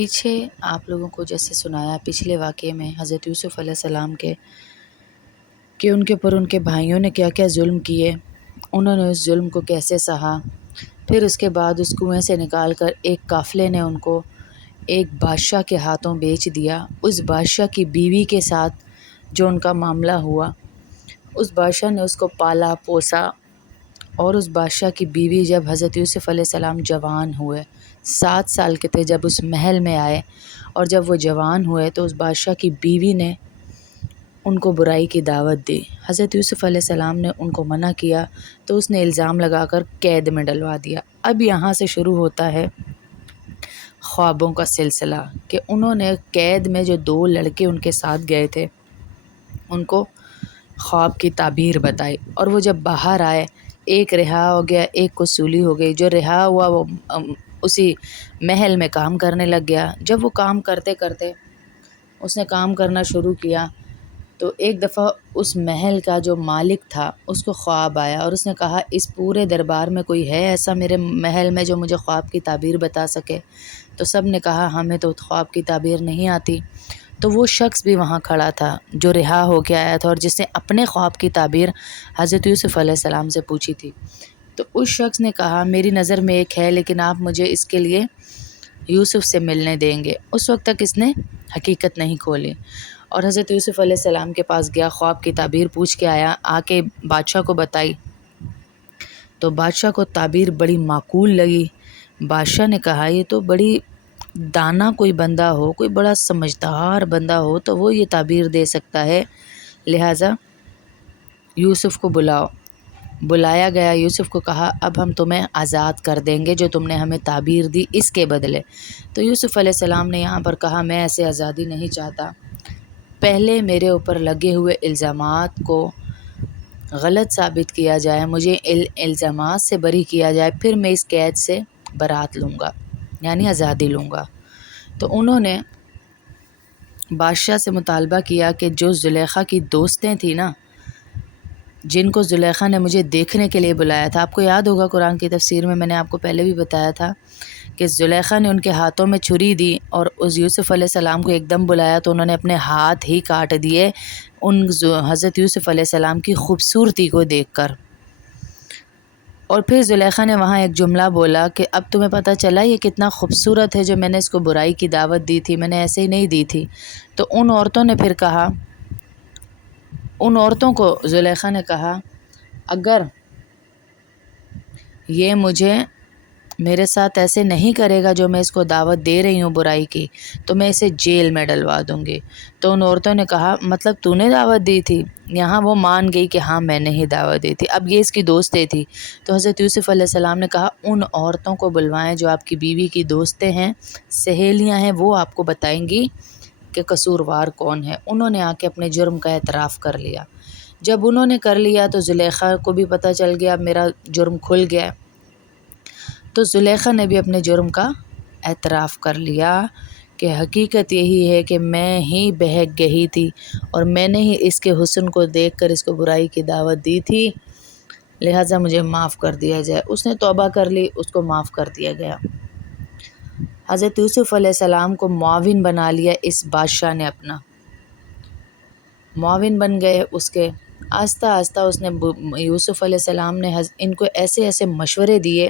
پیچھے آپ لوگوں کو جیسے سنایا پچھلے واقعے میں حضرت یوسف علیہ السلام کے کہ ان کے اوپر ان کے بھائیوں نے کیا کیا ظلم کیے، انہوں نے اس ظلم کو کیسے سہا، پھر اس کے بعد اس کنویں سے نکال کر ایک قافلے نے ان کو ایک بادشاہ کے ہاتھوں بیچ دیا۔ اس بادشاہ کی بیوی کے ساتھ جو ان کا معاملہ ہوا، اس بادشاہ نے اس کو پالا پوسا، اور اس بادشاہ کی بیوی جب حضرت یوسف علیہ السلام جوان ہوئے، 7 سال کے تھے جب اس محل میں آئے، اور جب وہ جوان ہوئے تو اس بادشاہ کی بیوی نے ان کو برائی کی دعوت دی۔ حضرت یوسف علیہ السلام نے ان کو منع کیا تو اس نے الزام لگا کر قید میں ڈلوا دیا۔ اب یہاں سے شروع ہوتا ہے خوابوں کا سلسلہ کہ انہوں نے قید میں جو 2 لڑکے ان کے ساتھ گئے تھے ان کو خواب کی تعبیر بتائی، اور وہ جب باہر آئے، ایک رہا ہو گیا، ایک کو سولی ہو گئی۔ جو رہا ہوا وہ اسی محل میں کام کرنے لگ گیا۔ جب وہ کام کرتے کرتے اس نے کام کرنا شروع کیا تو ایک دفعہ اس محل کا جو مالک تھا اس کو خواب آیا، اور اس نے کہا اس پورے دربار میں کوئی ہے ایسا میرے محل میں جو مجھے خواب کی تعبیر بتا سکے؟ تو سب نے کہا ہمیں تو خواب کی تعبیر نہیں آتی۔ تو وہ شخص بھی وہاں کھڑا تھا جو رہا ہو کے آیا تھا اور جس نے اپنے خواب کی تعبیر حضرت یوسف علیہ السلام سے پوچھی تھی۔ تو اس شخص نے کہا میری نظر میں ایک ہے، لیکن آپ مجھے اس کے لیے یوسف سے ملنے دیں گے۔ اس وقت تک اس نے حقیقت نہیں کھولی، اور حضرت یوسف علیہ السلام کے پاس گیا، خواب کی تعبیر پوچھ کے آیا، آ کے بادشاہ کو بتائی تو بادشاہ کو تعبیر بڑی معقول لگی۔ بادشاہ نے کہا یہ تو بڑی دانا کوئی بندہ ہو، کوئی بڑا سمجھدار بندہ ہو تو وہ یہ تعبیر دے سکتا ہے، لہٰذا یوسف کو بلاؤ۔ بلایا گیا، یوسف کو کہا اب ہم تمہیں آزاد کر دیں گے جو تم نے ہمیں تعبیر دی اس کے بدلے۔ تو یوسف علیہ السلام نے یہاں پر کہا میں ایسے آزادی نہیں چاہتا، پہلے میرے اوپر لگے ہوئے الزامات کو غلط ثابت کیا جائے، مجھے الزامات سے بری کیا جائے، پھر میں اس قید سے برات لوں گا، یعنی آزادی لوں گا۔ تو انہوں نے بادشاہ سے مطالبہ کیا کہ جو زلیخا کی دوستیں تھیں نا، جن کو زلیخا نے مجھے دیکھنے کے لیے بلایا تھا، آپ کو یاد ہوگا قرآن کی تفسیر میں نے آپ کو پہلے بھی بتایا تھا کہ زلیخا نے ان کے ہاتھوں میں چھری دی اور اس یوسف علیہ السلام کو ایک دم بلایا تو انہوں نے اپنے ہاتھ ہی کاٹ دیے ان حضرت یوسف علیہ السلام کی خوبصورتی کو دیکھ کر۔ اور پھر زلیخا نے وہاں ایک جملہ بولا کہ اب تمہیں پتہ چلا یہ کتنا خوبصورت ہے جو میں نے اس کو برائی کی دعوت دی تھی، میں نے ایسے ہی نہیں دی تھی۔ تو ان عورتوں نے پھر کہا، ان عورتوں کو زلیخا نے کہا اگر یہ میرے ساتھ ایسے نہیں کرے گا جو میں اس کو دعوت دے رہی ہوں برائی کی تو میں اسے جیل میں ڈلوا دوں گی۔ تو ان عورتوں نے کہا مطلب تو نے دعوت دی تھی؟ یہاں وہ مان گئی کہ ہاں میں نے ہی دعوت دی تھی، اب یہ اس کی دوستیں تھی۔ تو حضرت یوسف علیہ السلام نے کہا ان عورتوں کو بلوائیں جو آپ کی بیوی کی دوستیں ہیں، سہیلیاں ہیں، وہ آپ کو بتائیں گی کہ قصوروار کون ہے۔ انہوں نے آ کے اپنے جرم کا اعتراف کر لیا۔ جب انہوں نے کر لیا تو زلیخا کو بھی پتہ چل گیا میرا جرم کھل گیا، تو زلیخا نے بھی اپنے جرم کا اعتراف کر لیا کہ حقیقت یہی ہے کہ میں ہی بہک گئی تھی اور میں نے ہی اس کے حسن کو دیکھ کر اس کو برائی کی دعوت دی تھی، لہٰذا مجھے معاف کر دیا جائے۔ اس نے توبہ کر لی، اس کو معاف کر دیا گیا۔ حضرت یوسف علیہ السلام کو معاون بنا لیا، اس بادشاہ نے اپنا معاون بن گئے اس کے۔ آہستہ آہستہ اس نے یوسف علیہ السلام نے ان کو ایسے ایسے مشورے دیے،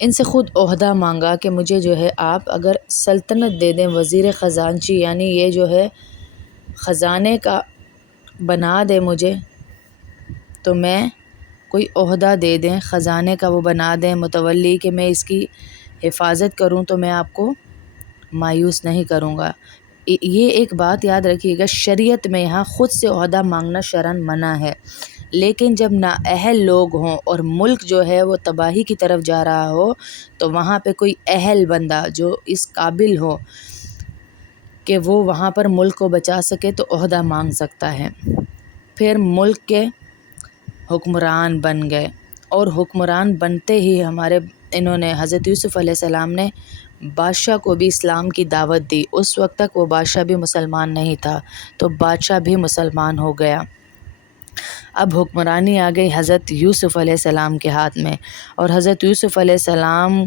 ان سے خود عہدہ مانگا کہ مجھے جو ہے آپ اگر سلطنت دے دیں، وزیر خزانچی یعنی یہ جو ہے خزانے کا بنا دے مجھے، تو میں کوئی عہدہ دے دیں خزانے کا، وہ بنا دیں متولی کہ میں اس کی حفاظت کروں تو میں آپ کو مایوس نہیں کروں گا۔ یہ ایک بات یاد رکھیے گا، شریعت میں یہاں خود سے عہدہ مانگنا شرعاً منع ہے، لیکن جب نااہل لوگ ہوں اور ملک جو ہے وہ تباہی کی طرف جا رہا ہو تو وہاں پہ کوئی اہل بندہ جو اس قابل ہو کہ وہ وہاں پر ملک کو بچا سکے تو عہدہ مانگ سکتا ہے۔ پھر ملک کے حکمران بن گئے، اور حکمران بنتے ہی انہوں نے حضرت یوسف علیہ السلام نے بادشاہ کو بھی اسلام کی دعوت دی۔ اس وقت تک وہ بادشاہ بھی مسلمان نہیں تھا تو بادشاہ بھی مسلمان ہو گیا۔ اب حکمرانی آ گئی حضرت یوسف علیہ السلام کے ہاتھ میں، اور حضرت یوسف علیہ السلام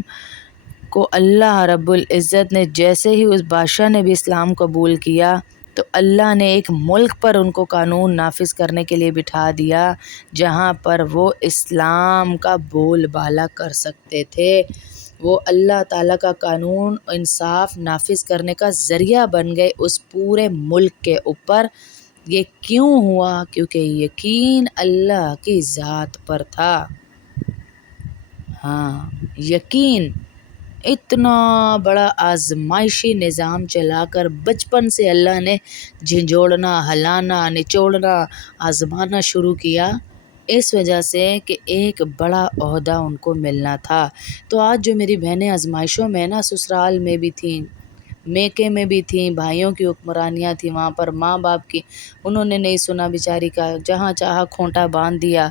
کو اللہ رب العزت نے جیسے ہی اس بادشاہ نے بھی اسلام قبول کیا تو اللہ نے ایک ملک پر ان کو قانون نافذ کرنے کے لیے بٹھا دیا جہاں پر وہ اسلام کا بول بالا کر سکتے تھے۔ وہ اللہ تعالیٰ کا قانون انصاف نافذ کرنے کا ذریعہ بن گئے اس پورے ملک کے اوپر۔ یہ کیوں ہوا؟ کیونکہ یقین اللہ کی ذات پر تھا۔ ہاں، یقین۔ اتنا بڑا آزمائشی نظام چلا کر بچپن سے اللہ نے جھنجھوڑنا، ہلانا، نچوڑنا، آزمانا شروع کیا اس وجہ سے کہ ایک بڑا عہدہ ان کو ملنا تھا۔ تو آج جو میری بہنیں آزمائشوں میں نا، سسرال میں بھی تھیں، میکے میں بھی تھیں، بھائیوں کی حکمرانیاں تھیں، وہاں پر ماں باپ کی انہوں نے نہیں سنا بیچاری کا، جہاں چاہا کھونٹا باندھ دیا۔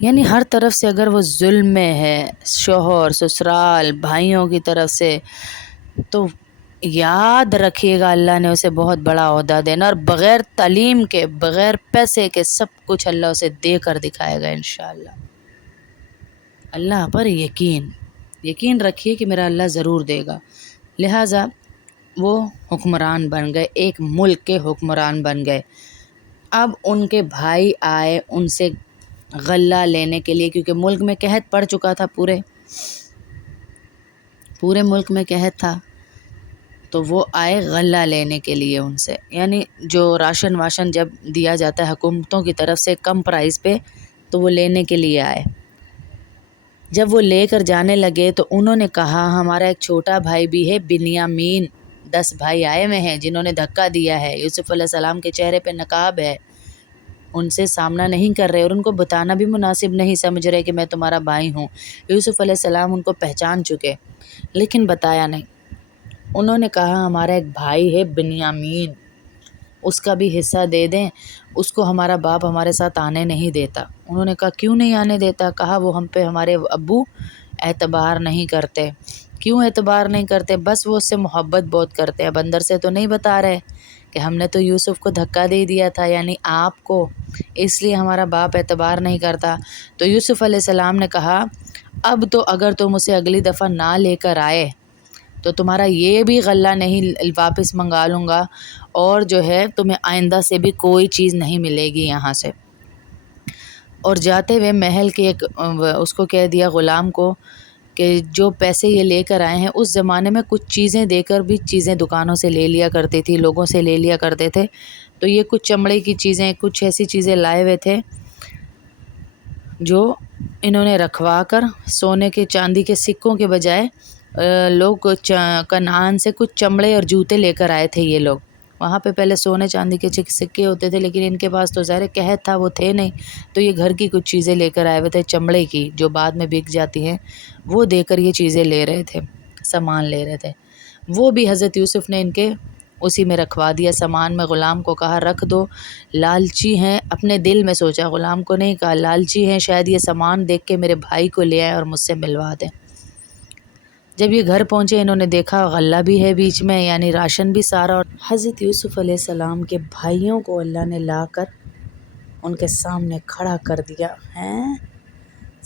یعنی ہر طرف سے اگر وہ ظلم میں ہے، شوہر، سسرال، بھائیوں کی طرف سے، تو یاد رکھیے گا اللہ نے اسے بہت بڑا عہدہ دینا، اور بغیر تعلیم کے، بغیر پیسے کے سب کچھ اللہ اسے دے کر دکھائے گا انشاءاللہ۔ اللہ پر یقین رکھیے کہ میرا اللہ ضرور دے گا۔ لہٰذا وہ حکمران بن گئے، ایک ملک کے حکمران بن گئے۔ اب ان کے بھائی آئے ان سے غلہ لینے کے لیے، کیونکہ ملک میں قحط پڑ چکا تھا، پورے ملک میں قحط تھا، تو وہ آئے غلہ لینے کے لیے ان سے، یعنی جو راشن واشن جب دیا جاتا ہے حکومتوں کی طرف سے کم پرائز پہ، تو وہ لینے کے لیے آئے۔ جب وہ لے کر جانے لگے تو انہوں نے کہا ہمارا ایک چھوٹا بھائی بھی ہے بنیامین، 10 بھائی آئے ہوئے ہیں جنہوں نے دھکا دیا ہے، یوسف علیہ السلام کے چہرے پہ نقاب ہے، ان سے سامنا نہیں کر رہے اور ان کو بتانا بھی مناسب نہیں سمجھ رہے کہ میں تمہارا بھائی ہوں۔ یوسف علیہ السلام ان کو پہچان چکے لیکن بتایا نہیں۔ انہوں نے کہا ہمارا ایک بھائی ہے بنیامین، اس کا بھی حصہ دے دیں، اس کو ہمارا باپ ہمارے ساتھ آنے نہیں دیتا۔ انہوں نے کہا کیوں نہیں آنے دیتا؟ کہا وہ ہم پہ، ہمارے ابو اعتبار نہیں کرتے۔ کیوں اعتبار نہیں کرتے؟ بس وہ اس سے محبت بہت کرتے ہیں، اب اندر سے تو نہیں بتا رہے کہ ہم نے تو یوسف کو دھکا دے دیا تھا، یعنی آپ کو، اس لیے ہمارا باپ اعتبار نہیں کرتا۔ تو یوسف علیہ السلام نے کہا اب تو اگر تم اسے اگلی دفعہ نہ لے کر آئے تو تمہارا یہ بھی غلہ نہیں واپس منگا لوں گا، اور جو ہے تمہیں آئندہ سے بھی کوئی چیز نہیں ملے گی یہاں سے۔ اور جاتے ہوئے محل کے ایک اس کو کہہ دیا غلام کو کہ جو پیسے یہ لے کر آئے ہیں، اس زمانے میں کچھ چیزیں دے کر بھی چیزیں دکانوں سے لے لیا کرتی تھی، لوگوں سے لے لیا کرتے تھے، تو یہ کچھ چمڑے کی چیزیں، کچھ ایسی چیزیں لائے ہوئے تھے جو انہوں نے رکھوا کر سونے کے چاندی کے سکوں کے بجائے لوگ کنعان سے کچھ چمڑے اور جوتے لے کر آئے تھے۔ یہ لوگ وہاں پہ پہلے سونے چاندی کے سکے ہوتے تھے لیکن ان کے پاس تو ظاہر قحط تھا، وہ تھے نہیں، تو یہ گھر کی کچھ چیزیں لے کر آئے ہوئے تھے چمڑے کی، جو بعد میں بک جاتی ہیں، وہ دے کر یہ چیزیں لے رہے تھے، سامان لے رہے تھے۔ وہ بھی حضرت یوسف نے ان کے اسی میں رکھوا دیا سامان میں۔ غلام کو کہا رکھ دو، لالچی ہیں، اپنے دل میں سوچا، غلام کو نہیں کہا، لالچی ہیں، شاید یہ سامان دیکھ کے میرے بھائی کو لے آئے اور مجھ سے ملوا دیں۔ جب یہ گھر پہنچے انہوں نے دیکھا غلہ بھی ہے بیچ میں، یعنی راشن بھی سارا، اور حضرت یوسف علیہ السلام کے بھائیوں کو اللہ نے لا کر ان کے سامنے کھڑا کر دیا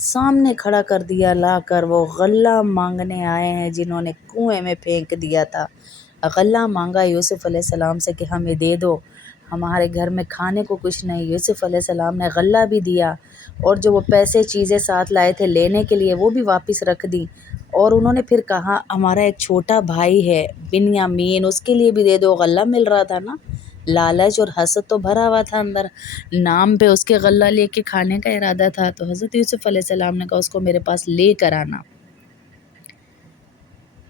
سامنے کھڑا کر دیا لا کر۔ وہ غلہ مانگنے آئے ہیں جنہوں نے کنویں میں پھینک دیا تھا، غلہ مانگا یوسف علیہ السلام سے کہ ہمیں دے دو، ہمارے گھر میں کھانے کو کچھ نہیں۔ یوسف علیہ السلام نے غلہ بھی دیا، اور جو وہ پیسے چیزیں ساتھ لائے تھے لینے کے لیے وہ بھی واپس رکھ دی، اور انہوں نے پھر کہا ہمارا ایک چھوٹا بھائی ہے بنیامین، اس کے لیے بھی دے دو، غلہ مل رہا تھا نا، لالچ اور حسد تو بھرا ہوا تھا اندر، نام پہ اس کے غلہ لے کے کھانے کا ارادہ تھا۔ تو حضرت یوسف علیہ السلام نے کہا اس کو میرے پاس لے کر آنا۔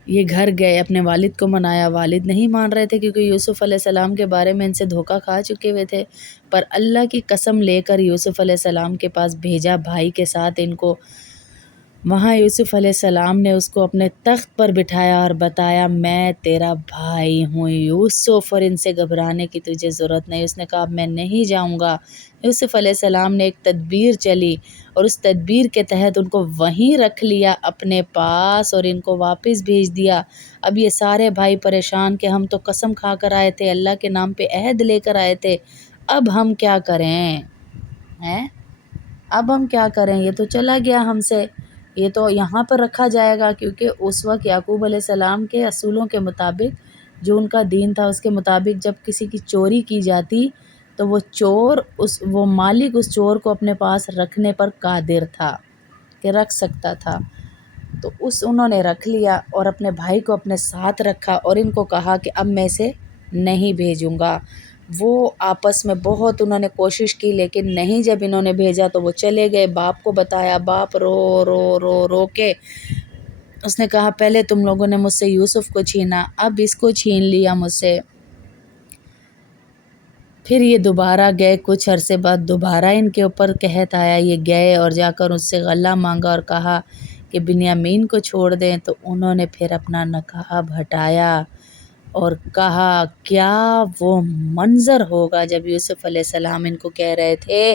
یہ گھر گئے، اپنے والد کو منایا، والد نہیں مان رہے تھے کیونکہ یوسف علیہ السلام کے بارے میں ان سے دھوکہ کھا چکے ہوئے تھے، پر اللہ کی قسم لے کر یوسف علیہ السلام کے پاس بھیجا بھائی کے ساتھ ان کو۔ وہاں یوسف علیہ السلام نے اس کو اپنے تخت پر بٹھایا اور بتایا میں تیرا بھائی ہوں یوسف، اور ان سے گھبرانے کی تجھے ضرورت نہیں۔ اس نے کہا میں نہیں جاؤں گا۔ یوسف علیہ السلام نے ایک تدبیر چلی اور اس تدبیر کے تحت ان کو وہیں رکھ لیا اپنے پاس اور ان کو واپس بھیج دیا۔ اب یہ سارے بھائی پریشان کہ ہم تو قسم کھا کر آئے تھے، اللہ کے نام پہ عہد لے کر آئے تھے، اب ہم کیا کریں؟ اب ہم کیا کریں؟ یہ تو چلا گیا ہم سے، یہ تو یہاں پر رکھا جائے گا، کیونکہ اس وقت یعقوب علیہ السلام کے اصولوں کے مطابق، جو ان کا دین تھا اس کے مطابق، جب کسی کی چوری کی جاتی تو وہ مالک اس چور کو اپنے پاس رکھنے پر قادر تھا کہ رکھ سکتا تھا۔ تو انہوں نے رکھ لیا اور اپنے بھائی کو اپنے ساتھ رکھا، اور ان کو کہا کہ اب میں اسے نہیں بھیجوں گا۔ وہ آپس میں بہت انہوں نے کوشش کی، لیکن نہیں، جب انہوں نے بھیجا تو وہ چلے گئے، باپ کو بتایا، باپ رو رو رو رو کے اس نے کہا پہلے تم لوگوں نے مجھ سے یوسف کو چھینا، اب اس کو چھین لیا مجھ سے۔ پھر یہ دوبارہ گئے، کچھ عرصے بعد دوبارہ ان کے اوپر قحط آیا، یہ گئے اور جا کر اس سے غلہ مانگا اور کہا کہ بنیامین کو چھوڑ دیں، تو انہوں نے پھر اپنا نقاب ہٹایا اور کہا کیا وہ منظر ہوگا جب یوسف علیہ السلام ان کو کہہ رہے تھے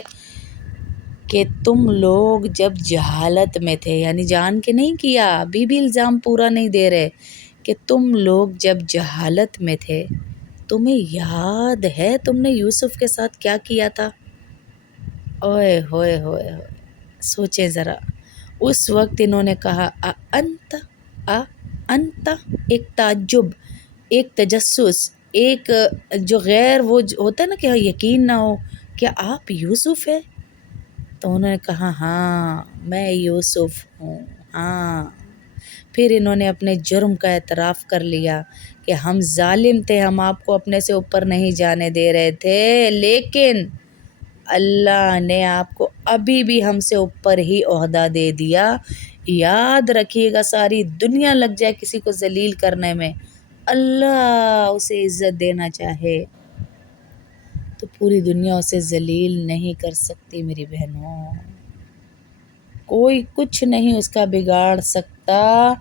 کہ تم لوگ جب جہالت میں تھے، یعنی جان کے نہیں کیا، ابھی بھی الزام پورا نہیں دے رہے، کہ تم لوگ جب جہالت میں تھے، تمہیں یاد ہے تم نے یوسف کے ساتھ کیا کیا تھا؟ اوئے ہوئے ہوئے ہوئے، سوچیں ذرا۔ اس وقت انہوں نے کہا انت، ایک تعجب، ایک تجسس، ایک جو غیر وہ ہوتا ہے نا کہ یقین نہ ہو، کیا آپ یوسف ہے؟ تو انہوں نے کہا ہاں میں یوسف ہوں، ہاں۔ پھر انہوں نے اپنے جرم کا اعتراف کر لیا کہ ہم ظالم تھے، ہم آپ کو اپنے سے اوپر نہیں جانے دے رہے تھے، لیکن اللہ نے آپ کو ابھی بھی ہم سے اوپر ہی عہدہ دے دیا۔ یاد رکھیے گا، ساری دنیا لگ جائے کسی کو ذلیل کرنے میں، اللہ اسے عزت دینا چاہے تو پوری دنیا اسے ذلیل نہیں کر سکتی میری بہنوں۔ کوئی کچھ نہیں اس کا بگاڑ سکتا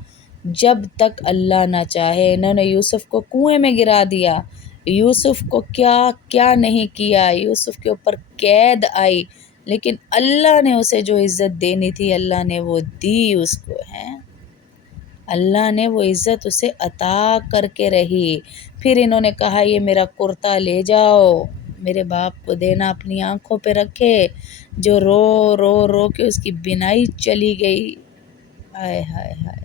جب تک اللہ نہ چاہے۔ انہوں نے یوسف کو کنویں میں گرا دیا، یوسف کو کیا کیا نہیں کیا، یوسف کے اوپر قید آئی، لیکن اللہ نے اسے جو عزت دینی تھی اللہ نے وہ دی اس کو، اللہ نے وہ عزت اسے عطا کر کے رہی۔ پھر انہوں نے کہا یہ میرا کرتا لے جاؤ، میرے باپ کو دینا، اپنی آنکھوں پہ رکھے، جو رو رو رو کے اس کی بینائی چلی گئی۔ ہائے ہائے ہائے،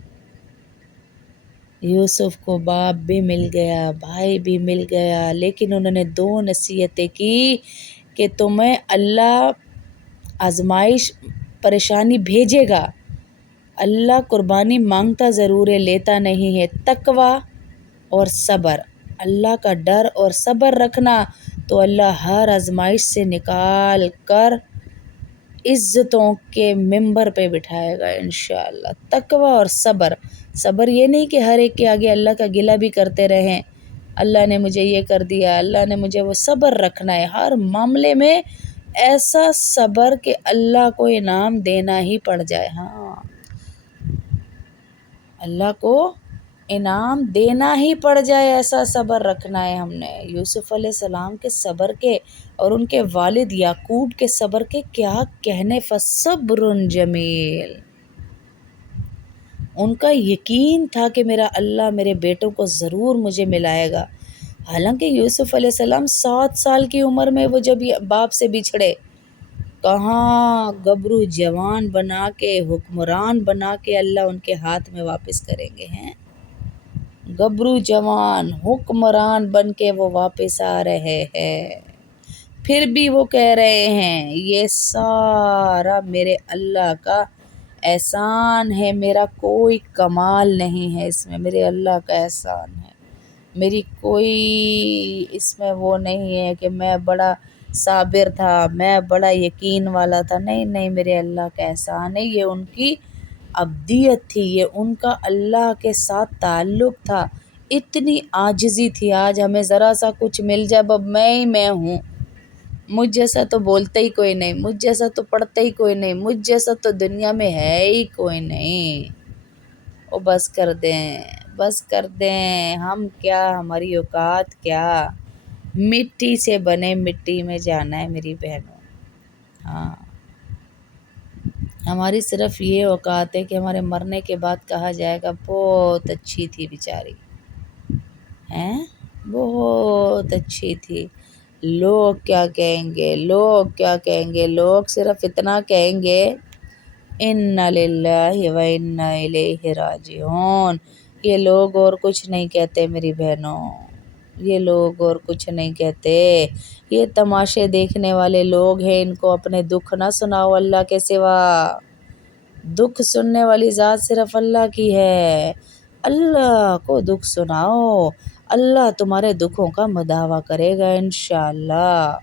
یوسف کو باپ بھی مل گیا، بھائی بھی مل گیا، لیکن انہوں نے 2 نصیحتیں کی کہ تمہیں اللہ آزمائش پریشانی بھیجے گا، اللہ قربانی مانگتا ضرور ہے، لیتا نہیں ہے، تقویٰ اور صبر، اللہ کا ڈر اور صبر رکھنا تو اللہ ہر آزمائش سے نکال کر عزتوں کے منبر پہ بٹھائے گا انشاءاللہ۔ تقویٰ اور صبر، صبر یہ نہیں کہ ہر ایک کے آگے اللہ کا گلہ بھی کرتے رہیں، اللہ نے مجھے یہ کر دیا، اللہ نے مجھے وہ، صبر رکھنا ہے ہر معاملے میں، ایسا صبر کہ اللہ کو انعام دینا ہی پڑ جائے، ہاں اللہ کو انعام دینا ہی پڑ جائے، ایسا صبر رکھنا ہے ہم نے۔ یوسف علیہ السلام کے صبر کے اور ان کے والد یعقوب کے صبر کے کیا کہنے، فصبر جمیل۔ ان کا یقین تھا کہ میرا اللہ میرے بیٹوں کو ضرور مجھے ملائے گا، حالانکہ یوسف علیہ السلام 7 سال کی عمر میں وہ جب باپ سے بچھڑے، کہاں گبرو جوان بنا کے، حکمران بنا کے اللہ ان کے ہاتھ میں واپس کریں گے، ہیں گبرو جوان حکمران بن کے وہ واپس آ رہے ہیں، پھر بھی وہ کہہ رہے ہیں یہ سارا میرے اللہ کا احسان ہے، میرا کوئی کمال نہیں ہے اس میں، میرے اللہ کا احسان ہے، میری کوئی اس میں وہ نہیں ہے کہ میں بڑا صابر تھا، میں بڑا یقین والا تھا، نہیں نہیں، میرے اللہ کا احسان ہے۔ یہ ان کی ابدیت تھی، یہ ان کا اللہ کے ساتھ تعلق تھا، اتنی عاجزی تھی۔ آج ہمیں ذرا سا کچھ مل جائے، اب میں ہوں، مجھ جیسا تو بولتا ہی کوئی نہیں، مجھ جیسا تو پڑھتا ہی کوئی نہیں، مجھ جیسا تو دنیا میں ہے ہی کوئی نہیں، او بس کر دیں، بس کر دیں، ہم کیا، ہماری اوقات کیا، مٹی سے بنے مٹی میں جانا ہے میری بہنوں، ہاں ہماری صرف یہ اوقات ہے کہ ہمارے مرنے کے بعد کہا جائے گا بہت اچھی تھی بیچاری، ہیں بہت اچھی تھی، لوگ کیا کہیں گے، لوگ کیا کہیں گے، لوگ صرف اتنا کہیں گے انا للہ و انا الیہ راجعون۔ یہ لوگ اور کچھ نہیں کہتے میری بہنوں، یہ لوگ اور کچھ نہیں کہتے، یہ تماشے دیکھنے والے لوگ ہیں، ان کو اپنے دکھ نہ سناؤ اللہ کے سوا۔ دکھ سننے والی ذات صرف اللہ کی ہے، اللہ کو دکھ سناؤ، اللہ تمہارے دکھوں کا مداوع کرے گا انشاءاللہ۔